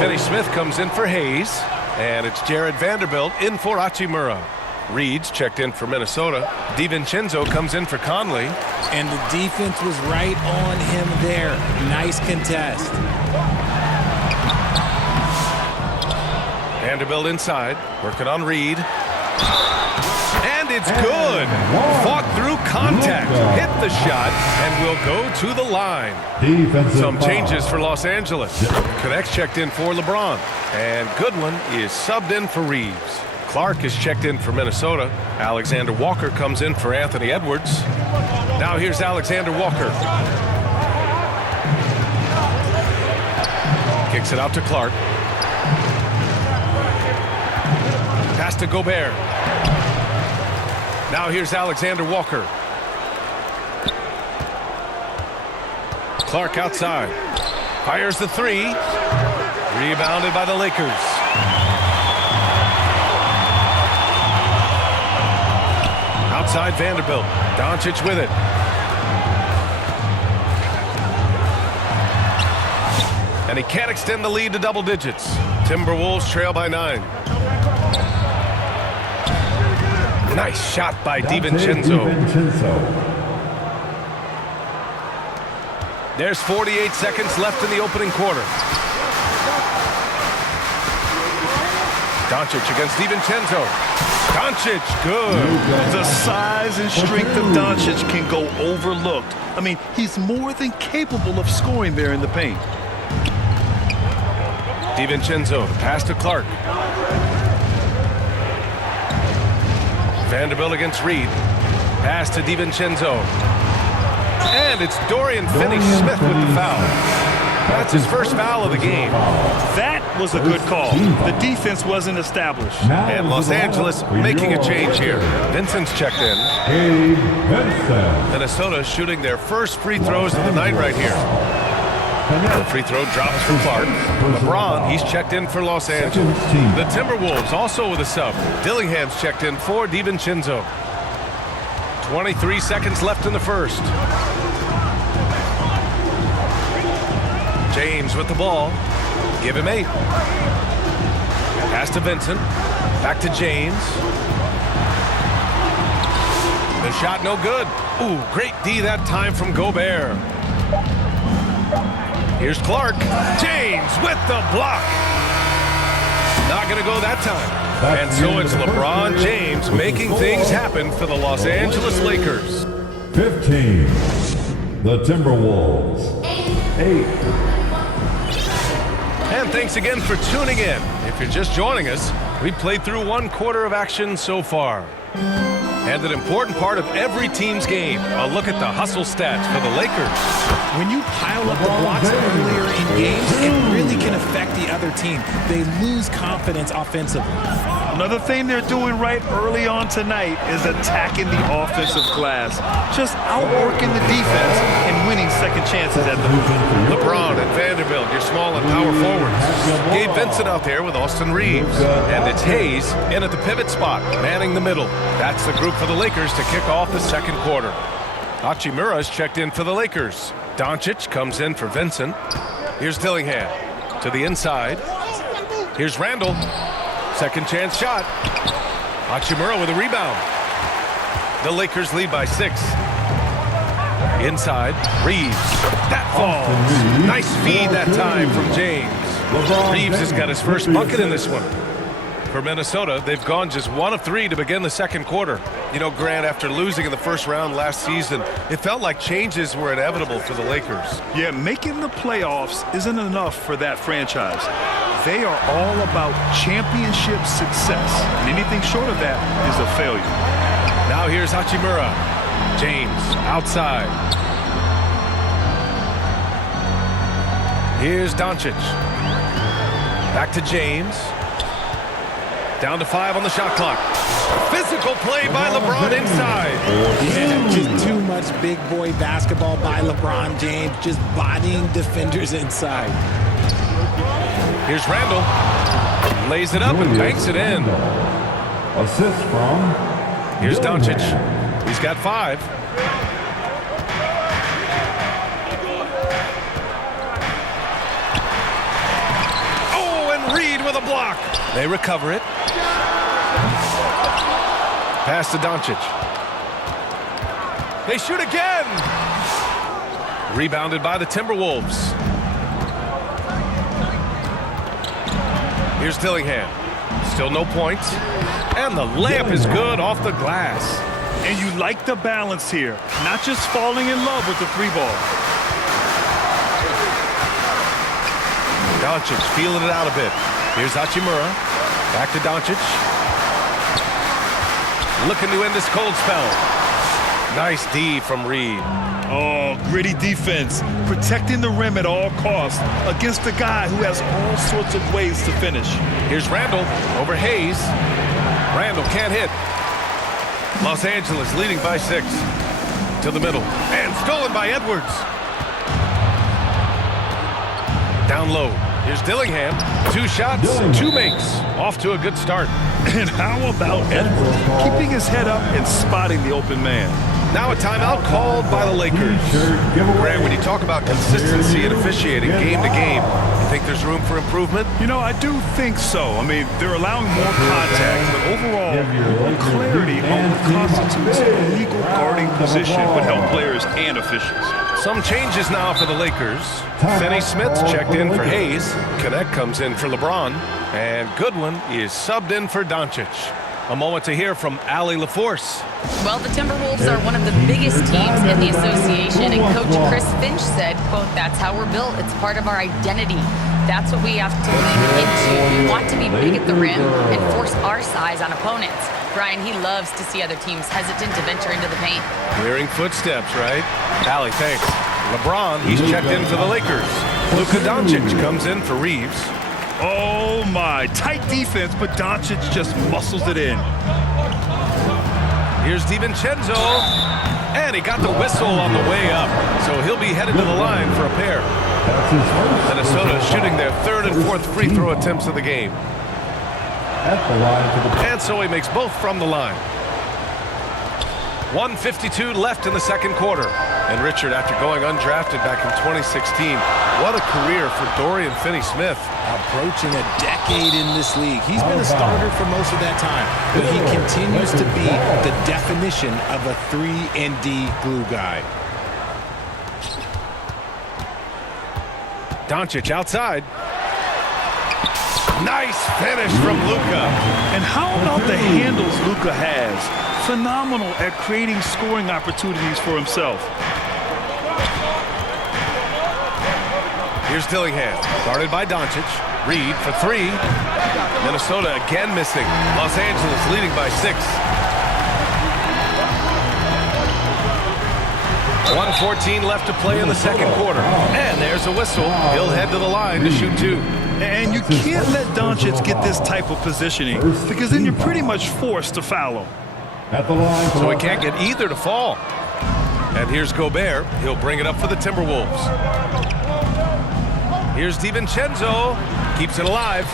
Finney Smith comes in for Hayes, and it's Jared Vanderbilt in for Hachimura. Reed's checked in for Minnesota. DiVincenzo comes in for Conley. And the defense was right on him there. Nice contest. Vanderbilt inside, working on Reed. And it's good. Fought through contact, hit the shot, and will go to the line. Some changes for Los Angeles. Connects checked in for LeBron. And Goodwin is subbed in for Reeves. Clark is checked in for Minnesota. Alexander Walker comes in for Anthony Edwards. Now here's Alexander Walker. Kicks it out to Clark. Pass to Gobert. Now here's Alexander Walker. Clark outside. Fires the three. Rebounded by the Lakers. Outside Vanderbilt. Doncic with it. And he can't extend the lead to double digits. Timberwolves trail by 9. Nice shot by DiVincenzo. There's 48 seconds left in the opening quarter. Doncic against DiVincenzo. Doncic, good. The size and strength of Doncic can go overlooked. I mean, he's more than capable of scoring there in the paint. DiVincenzo, the pass to Clark. Vanderbilt against Reed. Pass to DiVincenzo. And it's Dorian Finney-Smith with the foul. That's his first foul of the game. That was a good call. The defense wasn't established. And Los Angeles making a change here. Vincent's checked in. Minnesota shooting their first free throws of the night right here. The free throw drops for Clark. LeBron, he's checked in for Los Angeles. The Timberwolves also with a sub. Dillingham's checked in for DiVincenzo. 23 seconds left in the first. James with the ball. Give him 8. Pass to Vincent. Back to James. The shot no good. Ooh, great D that time from Gobert. Here's Clark. James with the block. Not going to go that time. And so it's LeBron James making things happen for the Los Angeles Lakers. 15. The Timberwolves. 8. And thanks again for tuning in. If you're just joining us, we played through one quarter of action so far. And an important part of every team's game, a look at the hustle stats for the Lakers. When you pile up the blocks earlier in games, it really can affect the other team. They lose confidence offensively. Another thing they're doing right early on tonight is attacking the offensive glass. Just outworking the defense and winning second chances at the hoop. LeBron and Vanderbilt, your small and power forwards. Gabe Vincent out there with Austin Reeves. And it's Hayes in at the pivot spot, manning the middle. That's the group for the Lakers to kick off the second quarter. Hachimura's checked in for the Lakers. Doncic comes in for Vincent. Here's Dillingham to the inside. Here's Randall. Second chance shot. Hachimura with a rebound. The Lakers lead by 6. Inside, Reeves. That falls. Nice feed that time from James. Reeves has got his first bucket in this one. For Minnesota, they've gone just 1 of 3 to begin the second quarter. You know, Grant, after losing in the first round last season, it felt like changes were inevitable for the Lakers. Yeah, making the playoffs isn't enough for that franchise. They are all about championship success. And anything short of that is a failure. Now here's Hachimura. James outside. Here's Doncic. Back to James. Down to 5 on the shot clock. Physical play by LeBron inside. Yeah, just too much big boy basketball by LeBron James, just bodying defenders inside. Here's Randall. Lays it up and banks it in. Assist from. Here's Doncic. He's got 5. with a block. They recover it. Pass to Doncic. They shoot again. Rebounded by the Timberwolves. Here's Dillingham. Still no points. And the layup is good off the glass. And you like the balance here. Not just falling in love with the three ball. Doncic feeling it out a bit. Here's Hachimura. Back to Doncic. Looking to end this cold spell. Nice D from Reed. Oh, gritty defense. Protecting the rim at all costs against a guy who has all sorts of ways to finish. Here's Randall over Hayes. Randall can't hit. Los Angeles leading by 6. To the middle. And stolen by Edwards. Down low. Here's Dillingham. 2 shots, 2 makes. Off to a good start. And how about Edwards keeping his head up and spotting the open man? Now a timeout called by the Lakers. Grant, when you talk about consistency and officiating game to game, you think there's room for improvement? You know, I do think so. I mean, they're allowing more contact, but overall, more clarity on what constitutes a legal guarding position would help players and officials. Some changes now for the Lakers. Finney Smith checked in for Hayes. Connect comes in for LeBron. And Goodwin is subbed in for Doncic. A moment to hear from Allie LaForce. Well, the Timberwolves are one of the biggest teams in the association, and Coach Chris Finch said, quote, "That's how we're built. It's part of our identity. That's what we have to lean into. We want to be big at the rim and force our size on opponents." Brian, he loves to see other teams hesitant to venture into the paint. Hearing footsteps, right? Allie, thanks. LeBron, he's checked in for the Lakers. Luka Doncic comes in for Reeves. Oh, my. Tight defense, but Doncic just muscles it in. Here's DiVincenzo. And he got the whistle on the way up. So he'll be headed to the line for a pair. Minnesota shooting their 3rd and 4th free throw attempts of the game. At the line And so he makes both from the line. 1:52 left in the second quarter. And Richard, after going undrafted back in 2016, what a career for Dorian Finney-Smith. Approaching a decade in this league. He's been a starter for most of that time, but he continues to be the definition of a 3-and-D glue guy. Doncic outside. Nice finish from Luka. And how about the handles Luka has? Phenomenal at creating scoring opportunities for himself. Here's Dillingham, guarded by Doncic. Reed for 3. Minnesota again missing. Los Angeles leading by 6. 1:14 left to play in the second quarter. And there's a whistle. He'll head to the line to shoot 2. And you can't let Doncic get this type of positioning because then you're pretty much forced to foul him. At the line. So he can't get either to fall. And here's Gobert. He'll bring it up for the Timberwolves. Here's DiVincenzo. Keeps it alive.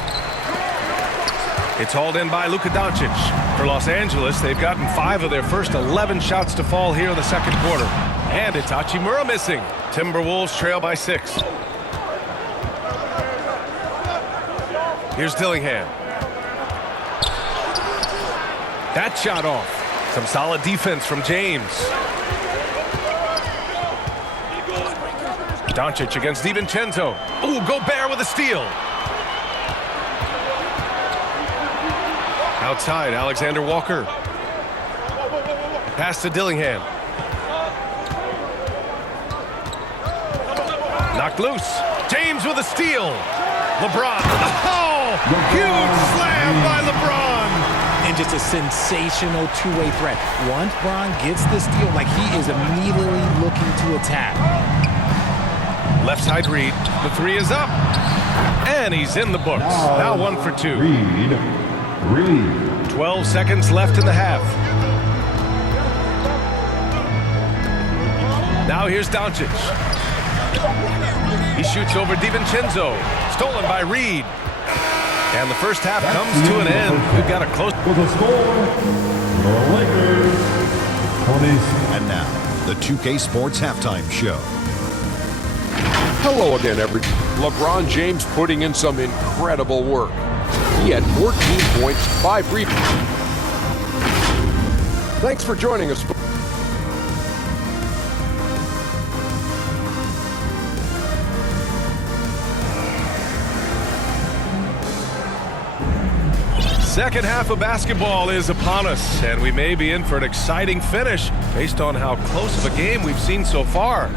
It's hauled in by Luka Doncic. For Los Angeles, they've gotten 5 of their first 11 shots to fall here in the second quarter. And it's Hachimura missing. Timberwolves trail by 6. Here's Dillingham. That shot off. Some solid defense from James. Doncic against DiVincenzo. Ooh, Gobert with a steal. Outside, Alexander Walker. Pass to Dillingham. Knocked loose. James with a steal. LeBron. Oh, huge slam by LeBron. And just a sensational two-way threat. Once Bron gets the steal, like he is immediately looking to attack. Left side Reed. The 3 is up. And he's in the books. Now 1 for 2. Reed. 12 seconds left in the half. Now here's Doncic. He shoots over DiVincenzo. Stolen by Reed. And the first half comes to an end. We've got a close... With a score, the Lakers 20. And now, the 2K Sports Halftime Show. Hello again, everybody. LeBron James putting in some incredible work. He had 14 points, 5 rebounds. Thanks for joining us. Second half of basketball is upon us, and we may be in for an exciting finish based on how close of a game we've seen so far.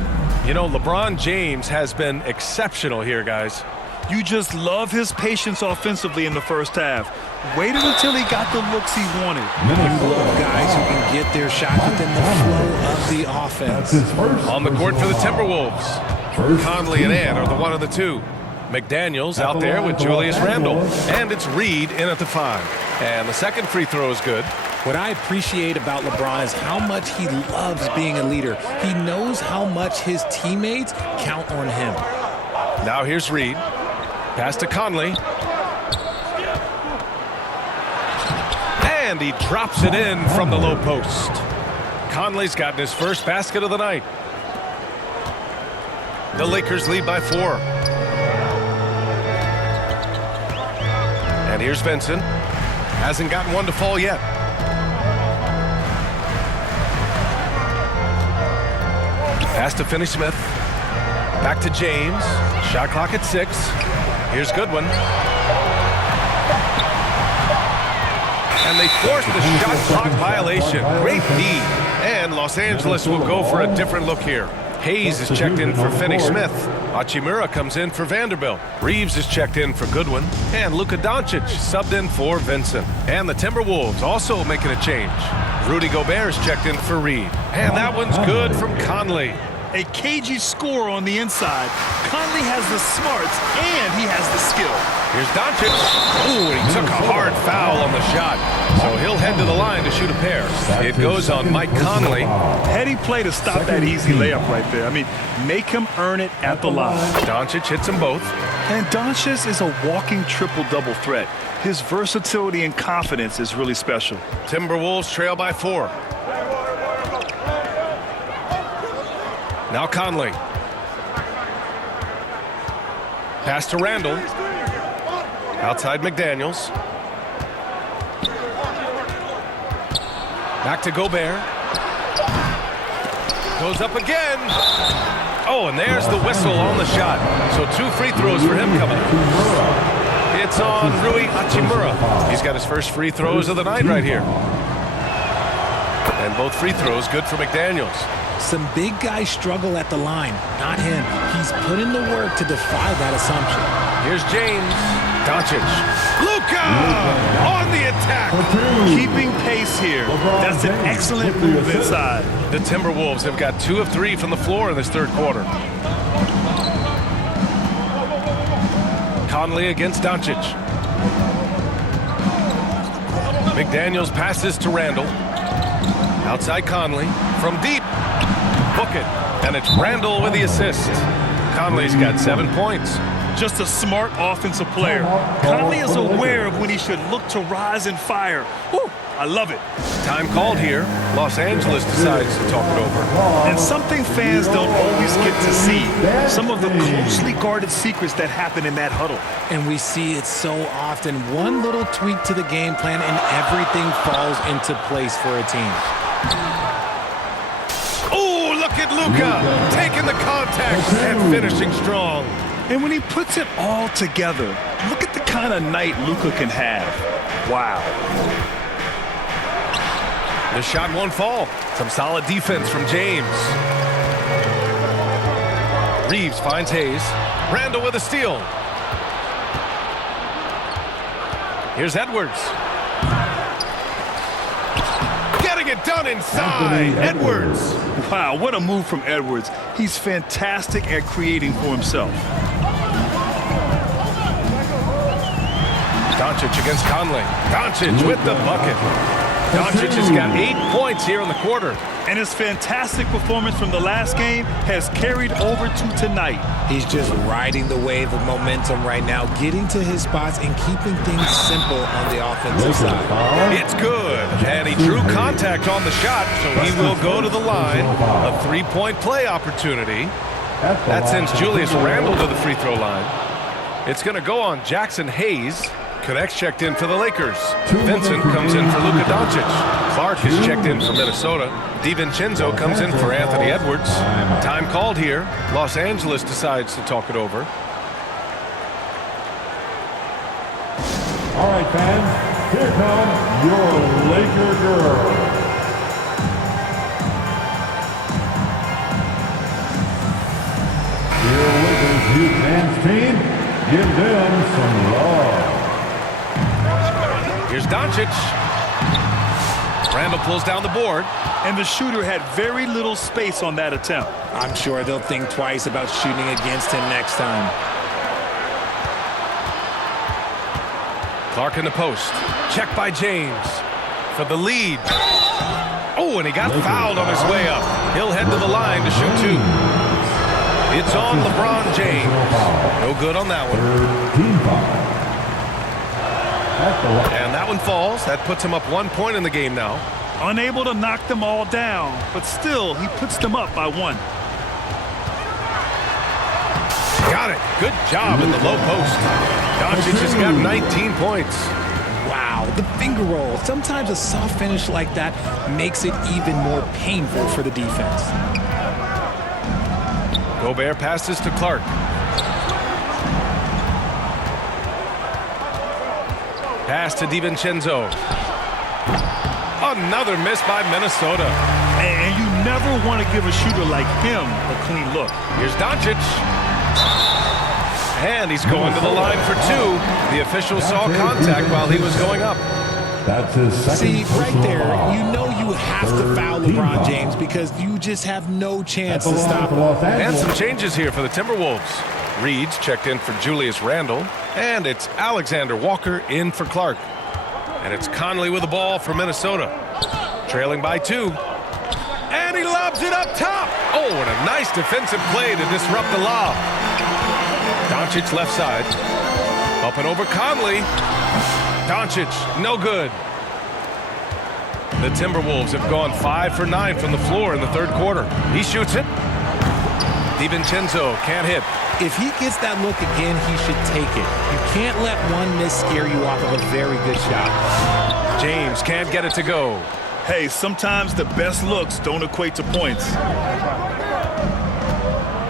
You know, LeBron James has been exceptional here, guys. You just love his patience offensively in the first half. Waited until he got the looks he wanted. You love guys who can get their shot within the flow of the offense. That's his first. On the court for the Timberwolves, Conley and Ant are the 1 of the 2. McDaniels out there with Julius Randle. And it's Reed in at the 5. And the second free throw is good. What I appreciate about LeBron is how much he loves being a leader. He knows how much his teammates count on him. Now here's Reed. Pass to Conley. And he drops it in from the low post. Conley's gotten his first basket of the night. The Lakers lead by 4. And here's Vincent. Hasn't gotten one to fall yet. Pass to Finney-Smith. Back to James. Shot clock at 6. Here's Goodwin. And they force the shot clock violation. Great D. And Los Angeles will go for a different look here. Hayes is checked in for Finney-Smith. Hachimura comes in for Vanderbilt. Reeves is checked in for Goodwin. And Luka Doncic subbed in for Vincent. And the Timberwolves also making a change. Rudy Gobert is checked in for Reed. And that one's good from Conley. A cagey score on the inside. Conley has the smarts and he has the skill. Here's Doncic. Ooh, he took a hard foul on the shot. So he'll head to the line to shoot a pair. It goes on Mike Conley. Heady play to stop that easy layup right there. I mean, make him earn it at the line. Doncic hits them both. And Doncic is a walking triple-double threat. His versatility and confidence is really special. Timberwolves trail by 4. Now Conley. Pass to Randle. Outside McDaniels. Back to Gobert. Goes up again. Oh, and there's the whistle on the shot. So 2 free throws for him coming up. It's on Rui Hachimura. He's got his first free throws of the night right here. And both free throws good for McDaniels. Some big guys struggle at the line, not him. He's put in the work to defy that assumption. Here's James. Doncic. Luka on the attack. Keeping pace here. That's an excellent move inside. The Timberwolves have got 2 of 3 from the floor in this third quarter. Conley against Doncic. McDaniels passes to Randle. Outside Conley. From deep. Book it. And it's Randle with the assist. Conley's got 7 points. Just a smart offensive player. Conley is aware of when he should look to rise and fire. Whew, I love it. Time called here. Los Angeles decides to talk it over. And something fans don't always get to see. Some of the closely guarded secrets that happen in that huddle. And we see it so often. One little tweak to the game plan and everything falls into place for a team. Oh, look at Luka taking the contact and finishing strong. And when he puts it all together, look at the kind of night Luka can have. Wow. The shot won't fall. Some solid defense from James. Reeves finds Hayes. Randle with a steal. Here's Edwards. Getting it done inside. Edwards. Wow, what a move from Edwards. He's fantastic at creating for himself. Doncic against Conley. Doncic with the bucket. Doncic has got 8 points here in the quarter. And his fantastic performance from the last game has carried over to tonight. He's just riding the wave of momentum right now, getting to his spots and keeping things simple on the offensive side. It's good. And he drew contact on the shot, so he will go to the line. A 3-point play opportunity. That sends Julius Randle to the free throw line. It's going to go on Jackson Hayes. Connects checked in for the Lakers. Vincent comes in for Luka Doncic. Clark is checked in for Minnesota. DiVincenzo comes in for Anthony Edwards. Time called here. Los Angeles decides to talk it over. All right, fans, here come your Laker girls. Your Lakers youth dance team, give them some love. Here's Doncic. Randall pulls down the board. And the shooter had very little space on that attempt. I'm sure they'll think twice about shooting against him next time. Clark in the post. Check by James for the lead. Oh, and he got fouled on his way up. He'll head to the line to shoot two. It's on LeBron James. No good on that one. Team foul. And that one falls. That puts him up 1 point in the game now. Unable to knock them all down, but still, he puts them up by 1. Got it. Good job in the low post. Doncic has got 19 points. Wow, the finger roll. Sometimes a soft finish like that makes it even more painful for the defense. Gobert passes to Clark. Pass to DiVincenzo. Another miss by Minnesota. And you never want to give a shooter like him a clean look. Here's Doncic. And he's going to the line for two. The official saw contact while he was going up. That's his second. See, right personal there, foul. you know you have to foul Team LeBron foul. James because you just have no chance At the to line stop for him. Los And Angeles. some changes here for the Timberwolves. Reed's checked in for Julius Randle. And it's Alexander Walker in for Clark. And it's Conley with the ball for Minnesota. Trailing by 2. And he lobs it up top. Oh, and a nice defensive play to disrupt the lob. Doncic left side. Up and over Conley. Doncic, no good. The Timberwolves have gone 5 for 9 from the floor in the third quarter. He shoots it. DiVincenzo can't hit. If he gets that look again, he should take it. You can't let one miss scare you off of a very good shot. James can't get it to go. Hey, sometimes the best looks don't equate to points.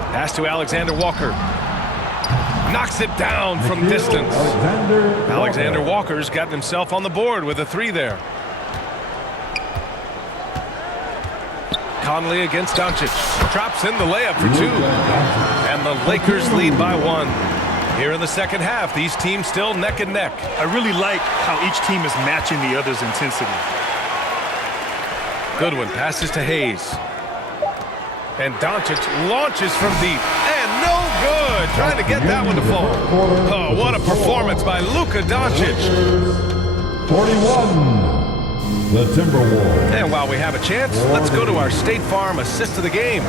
Pass to Alexander Walker. Knocks it down from distance. Alexander Walker's gotten himself on the board with a 3 there. Conley against Doncic. Drops in the layup for 2. And the Lakers lead by 1. Here in the second half, these teams still neck and neck. I really like how each team is matching the other's intensity. Goodwin passes to Hayes. And Doncic launches from deep. And no good. Trying to get that one to fall. Oh, what a performance by Luka Doncic. 41. The Timberwolves. And while we have a chance, let's go to our State Farm assist of the game.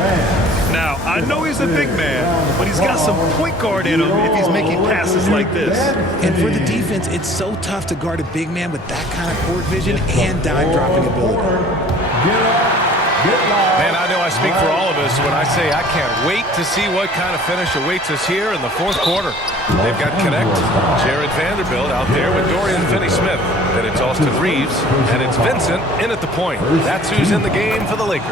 Now, I know he's a big man, but he's got some point guard in him if he's making passes like this. And for the defense, it's so tough to guard a big man with that kind of court vision and dime dropping ability. Man, I know I speak for all of us when I say I can't wait to see what kind of finish awaits us here in the fourth quarter. They've got Connect, Jared Vanderbilt out there with Dorian Finney-Smith. Then it's Austin Reeves, and it's Vincent in at the point. That's who's in the game for the Lakers.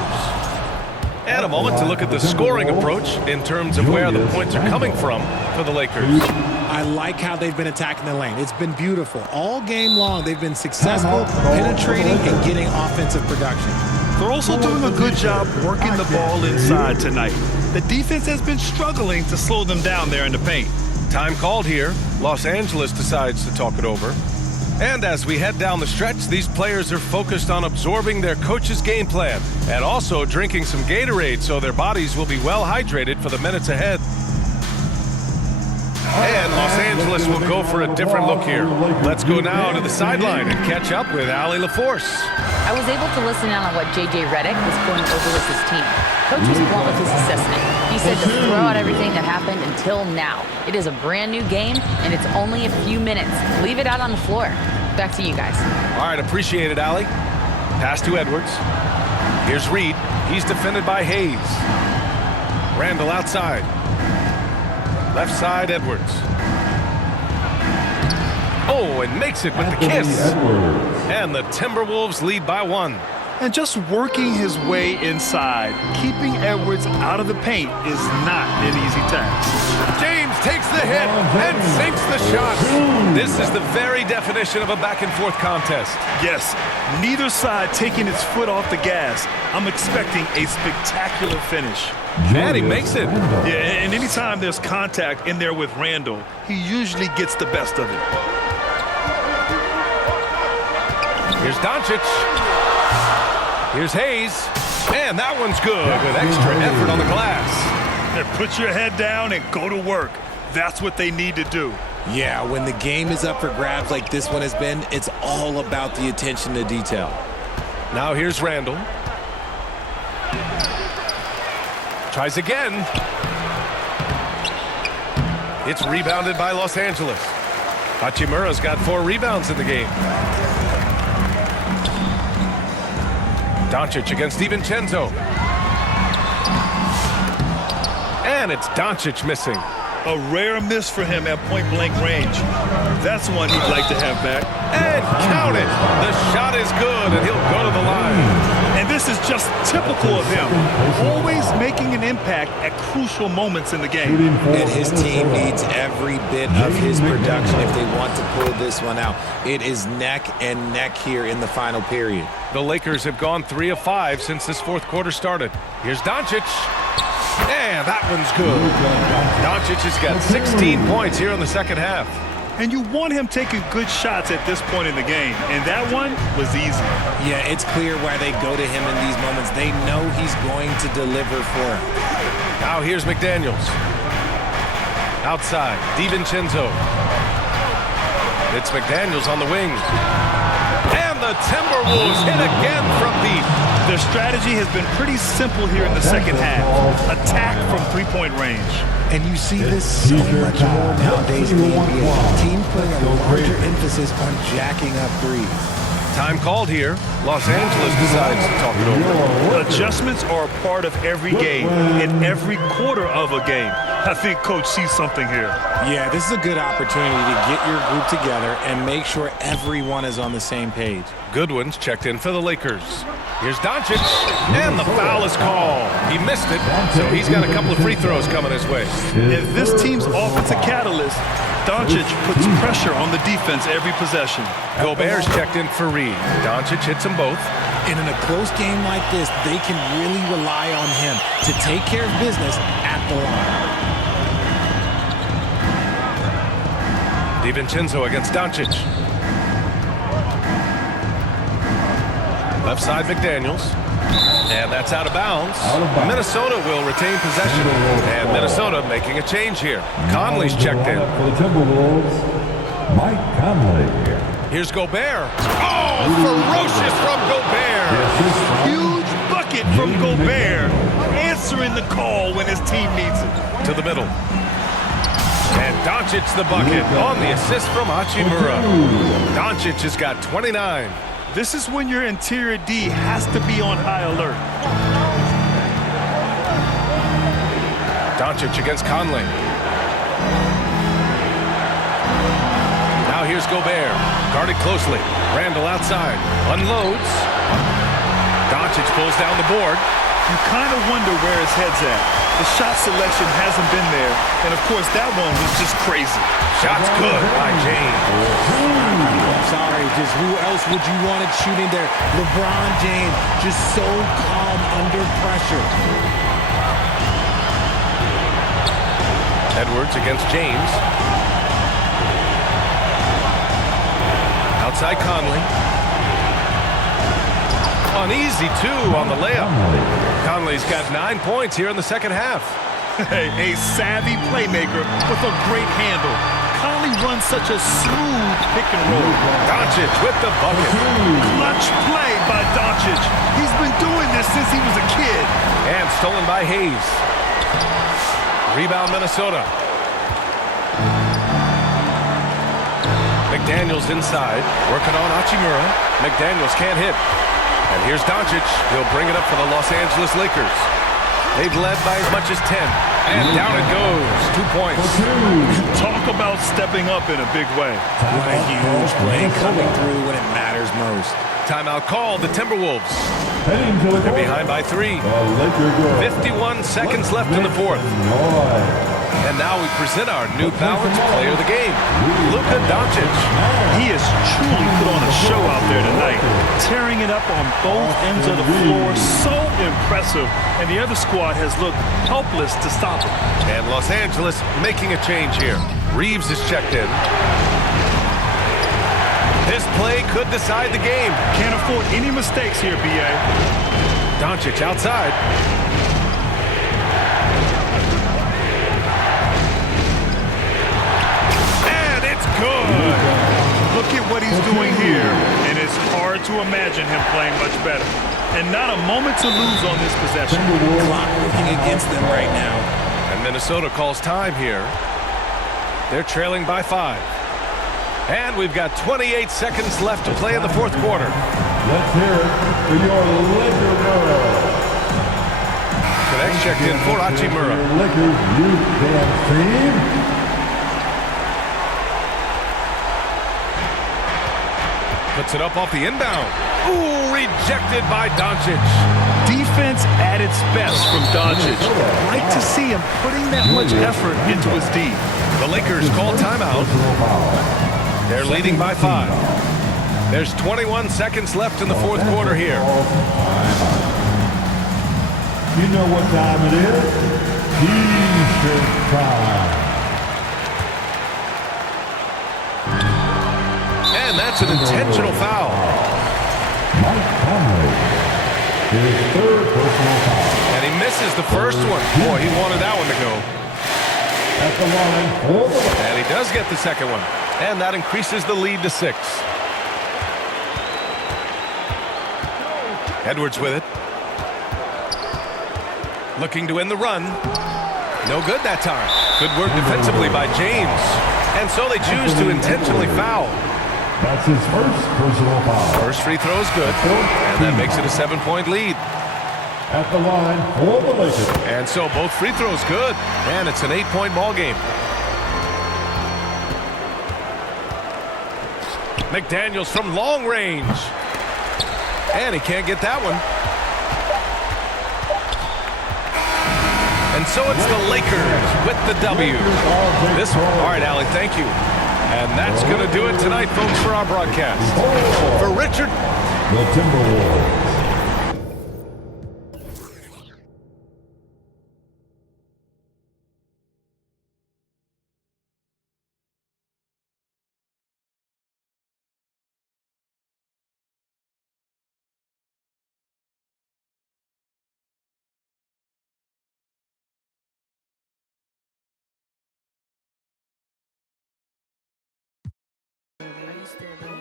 And a moment to look at the scoring approach in terms of where the points are coming from for the Lakers. I like how they've been attacking the lane. It's been beautiful. All game long, they've been successful, penetrating and getting offensive production. They're also doing a good job working the ball inside tonight. The defense has been struggling to slow them down there in the paint. Time called here. Los Angeles decides to talk it over. And as we head down the stretch, these players are focused on absorbing their coach's game plan and also drinking some Gatorade so their bodies will be well hydrated for the minutes ahead. And Los Angeles will go for a different look here. Let's go now to the sideline and catch up with Allie LaForce. I was able to listen in on what J.J. Redick was going over with his team. Coach was blunt with his assessment. He said to throw out everything that happened until now. It is a brand new game, and it's only a few minutes. Leave it out on the floor. Back to you guys. All right, appreciate it, Allie. Pass to Edwards. Here's Reed. He's defended by Hayes. Randall outside. Left side, Edwards. Oh, and makes it with the kiss. And the Timberwolves lead by 1. And just working his way inside, keeping Edwards out of the paint is not an easy task. James takes the hit and sinks the shot. This is the very definition of a back-and-forth contest. Yes, neither side taking its foot off the gas. I'm expecting a spectacular finish. And he makes it. Yeah, and anytime there's contact in there with Randall, he usually gets the best of it. Here's Doncic. Here's Hayes. And that one's good with extra effort on the glass. And put your head down and go to work. That's what they need to do. Yeah, when the game is up for grabs like this one has been, it's all about the attention to detail. Now here's Randall. Tries again. It's rebounded by Los Angeles. Hachimura's got 4 rebounds in the game. Doncic against DiVincenzo. And it's Doncic missing. A rare miss for him at point-blank range. That's one he'd like to have back. And count it. The shot is good, and he'll go to the line. And this is just typical of him. Always making an impact at crucial moments in the game. And his team needs every bit of his production if they want to pull this one out. It is neck and neck here in the final period. The Lakers have gone 3 of 5 since this fourth quarter started. Here's Doncic. And that one's good. Doncic has got 16 points here in the second half. And you want him taking good shots at this point in the game. And that one was easy. Yeah, it's clear why they go to him in these moments. They know he's going to deliver for him. Now here's McDaniels. Outside, DiVincenzo. It's McDaniels on the wing. And the Timberwolves hit again from deep. Their strategy has been pretty simple here in the second half. Attack from three-point range. And you see this so much more nowadays in the NBA. Teams putting a larger emphasis on jacking up threes. Time called here. Los Angeles decides to talk it over. Adjustments are a part of every game, in every quarter of a game. I think Coach sees something here. Yeah, this is a good opportunity to get your group together and make sure everyone is on the same page. Goodwin's checked in for the Lakers. Here's Doncic, and the foul is called. He missed it, so he's got a couple of free throws coming his way. If this team's offensive catalyst, Doncic puts pressure on the defense every possession. Gobert's checked in for Reed. Doncic hits them both. And in a close game like this, they can really rely on him to take care of business at the line. DiVincenzo against Doncic. Left side McDaniels. And that's out of bounds. Minnesota will retain possession. And Minnesota making a change here. Conley's checked in. For the Timberwolves, Mike Conley. Here's Gobert. Oh, ferocious from Gobert. Huge bucket from Gobert, answering the call when his team needs it. To the middle. And Doncic the bucket on the assist from Hachimura. Doncic has got 29. This is when your interior D has to be on high alert. Doncic against Conley. Now here's Gobert. Guarded closely. Randall outside. Unloads. Doncic pulls down the board. You kind of wonder where his head's at. The shot selection hasn't been there. And, of course, that one was just crazy. Shot's good by James. I'm sorry, just who else would you want it shooting there? LeBron James, just so calm under pressure. Edwards against James. Outside Conley. Uneasy, too, on the layup. Conley's got 9 points here in the second half. A savvy playmaker with a great handle. Conley runs such a smooth pick and roll. Doncic with the bucket. Clutch play by Doncic. He's been doing this since he was a kid. And stolen by Hayes. Rebound Minnesota. McDaniels inside, working on Hachimura. McDaniels can't hit. And here's Doncic. He'll bring it up for the Los Angeles Lakers. They've led by as much as 10. And down it goes. 2 points. Talk about stepping up in a big way. What a huge play coming through when it matters most. Timeout called. The Timberwolves. Heading to the They're court, behind by 3. the Laker girls. 51 seconds left in the fourth. And now we present our new balanced player of the game, Luka Doncic. He has truly put on a show out there tonight, tearing it up on both ends of the floor. So impressive. And the other squad has looked helpless to stop him. And Los Angeles making a change here. Reeves is checked in. This play could decide the game. Can't afford any mistakes here, B.A. Doncic outside. And it's good. Look at what he's doing here, and it's hard to imagine him playing much better. And not a moment to lose on this possession. Clock working against them right now. And Minnesota calls time here. They're trailing by 5. And we've got 28 seconds left to play in the fourth quarter. Let's hear it for your Laker girls. The next checked in for Hachimura. Your Lakers youth dance team. Puts it up off the inbound. Ooh, rejected by Doncic. Defense at its best from Doncic. Like to see him putting that much effort into his D. The Lakers call timeout. They're leading by 5. There's 21 seconds left in the fourth quarter here. You know what time it is? T-shirt time. And that's an intentional foul. Mike Conley. His third personal foul. And he misses the first one. Boy, he wanted that one to go. At the line for the... And he does get the second one. And that increases the lead to 6. Edwards with it. Looking to end the run. No good that time. Good work defensively by James. And so they choose to intentionally foul. That's his first personal foul. First free throw is good. And that makes it a 7-point lead. At the line for the Lakers. And so both free throws good. And it's an 8-point ball game. McDaniels from long range. And he can't get that one. And so it's the Lakers with the W. All right, Allie, thank you. And that's going to do it tonight, folks, for our broadcast. For Richard. The Timberwolves. Are you still there?